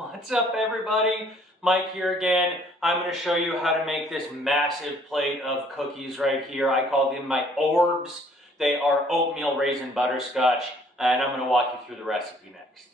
What's up, everybody? Mike here again. I'm going to show you how to make this massive plate of cookies right here. I call them my O.R.B.s. They are oatmeal raisin butterscotch, and I'm going to walk you through the recipe next.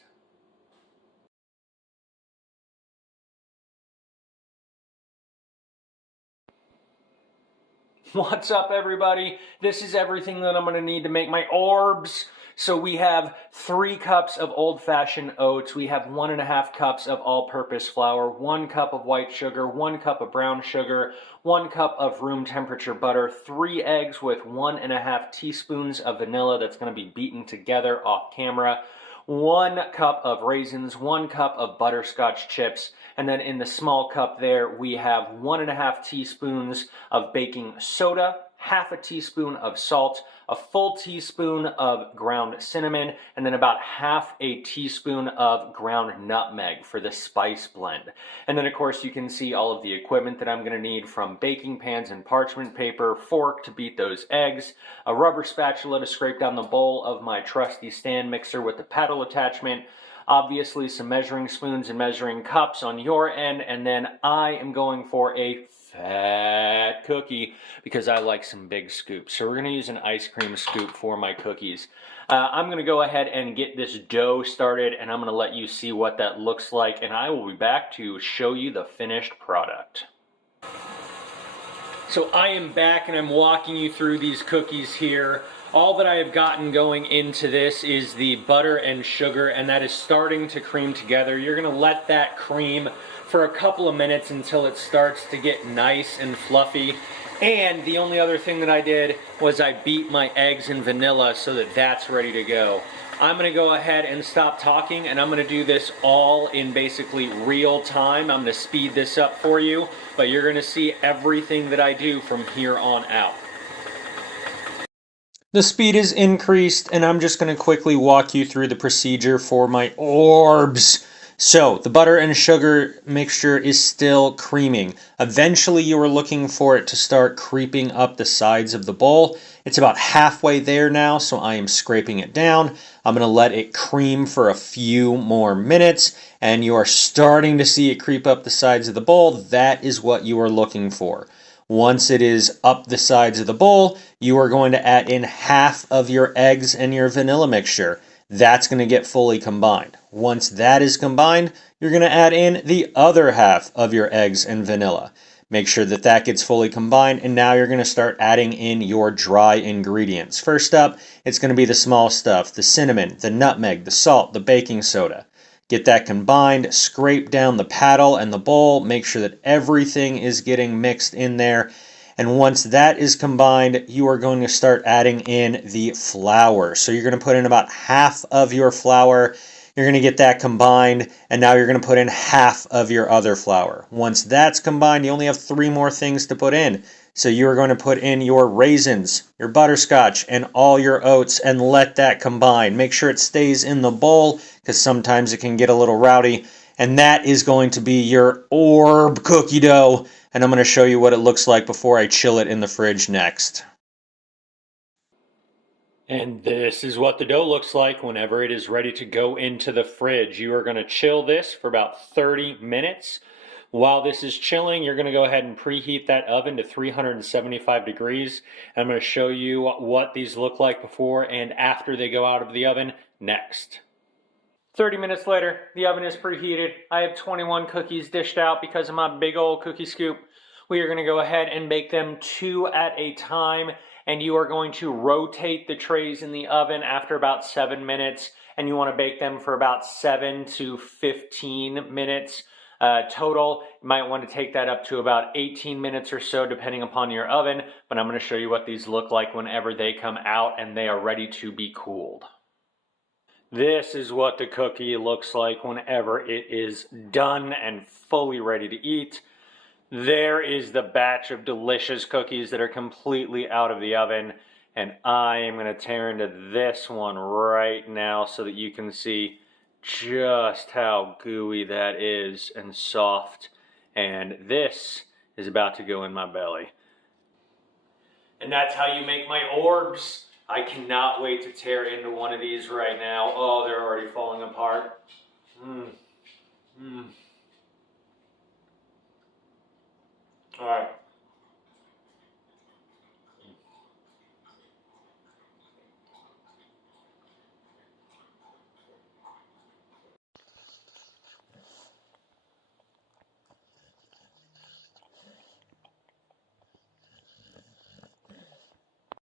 What's up, everybody? This is everything that I'm going to need to make my O.R.B.s. So we have 3 cups of old-fashioned oats. We have 1.5 cups of all-purpose flour, 1 cup of white sugar, 1 cup of brown sugar, 1 cup of room temperature butter, 3 eggs with 1.5 teaspoons of vanilla that's going to be beaten together off camera, 1 cup of raisins, 1 cup of butterscotch chips, and then in the small cup there we have 1.5 teaspoons of baking soda, half a teaspoon of salt, a full teaspoon of ground cinnamon, and then about half a teaspoon of ground nutmeg for the spice blend. And then of course you can see all of the equipment that I'm going to need, from baking pans and parchment paper, fork to beat those eggs, a rubber spatula to scrape down the bowl of my trusty stand mixer with the paddle attachment, obviously some measuring spoons and measuring cups on your end, and then I am going for a fat cookie because I like some big scoops. So we're going to use an ice cream scoop for my cookies. I'm going to go ahead and get this dough started, and I'm going to let you see what that looks like, and I will be back to show you the finished product. So I am back and I'm walking you through these cookies here. All that I have gotten going into this is the butter and sugar, and that is starting to cream together. You're going to let that cream for a couple of minutes until it starts to get nice and fluffy. And the only other thing that I did was I beat my eggs in vanilla so that that's ready to go. I'm going to go ahead and stop talking, and I'm going to do this all in basically real time. I'm going to speed this up for you, but you're going to see everything that I do from here on out. The speed is increased, and I'm just going to quickly walk you through the procedure for my O.R.B.s. So, the butter and sugar mixture is still creaming. Eventually, you are looking for it to start creeping up the sides of the bowl. It's about halfway there now, so I am scraping it down. I'm going to let it cream for a few more minutes, and you are starting to see it creep up the sides of the bowl. That is what you are looking for. Once it is up the sides of the bowl, you are going to add in half of your eggs and your vanilla mixture. That's going to get fully combined. Once that is combined, you're going to add in the other half of your eggs and vanilla. Make sure that that gets fully combined, and now you're going to start adding in your dry ingredients. First up, it's going to be the small stuff: the cinnamon, the nutmeg, the salt, the baking soda. Get that combined, scrape down the paddle and the bowl, make sure that everything is getting mixed in there. And once that is combined, you are going to start adding in the flour. So you're going to put in about half of your flour. You're going to get that combined, and now you're going to put in half of your other flour. Once that's combined, you only have 3 more things to put in. So you are going to put in your raisins, your butterscotch, and all your oats, and let that combine. Make sure it stays in the bowl, because sometimes it can get a little rowdy. And that is going to be your O.R.B. cookie dough. And I'm going to show you what it looks like before I chill it in the fridge next. And this is what the dough looks like whenever it is ready to go into the fridge. You are going to chill this for about 30 minutes. While this is chilling, you're going to go ahead and preheat that oven to 375 degrees. I'm going to show you what these look like before and after they go out of the oven next. 30 minutes later, the oven is preheated. I have 21 cookies dished out because of my big old cookie scoop. We are going to go ahead and bake them 2 at a time, and you are going to rotate the trays in the oven after about 7 minutes, and you want to bake them for about 7 to 15 minutes total. You might want to take that up to about 18 minutes or so depending upon your oven, but I'm going to show you what these look like whenever they come out and they are ready to be cooled. This is what the cookie looks like whenever it is done and fully ready to eat. There is the batch of delicious cookies that are completely out of the oven, and I am going to tear into this one right now so that you can see just how gooey that is and soft. And this is about to go in my belly. And that's how you make my O.R.B.s. I cannot wait to tear into one of these right now. Oh, they're already falling apart. All right.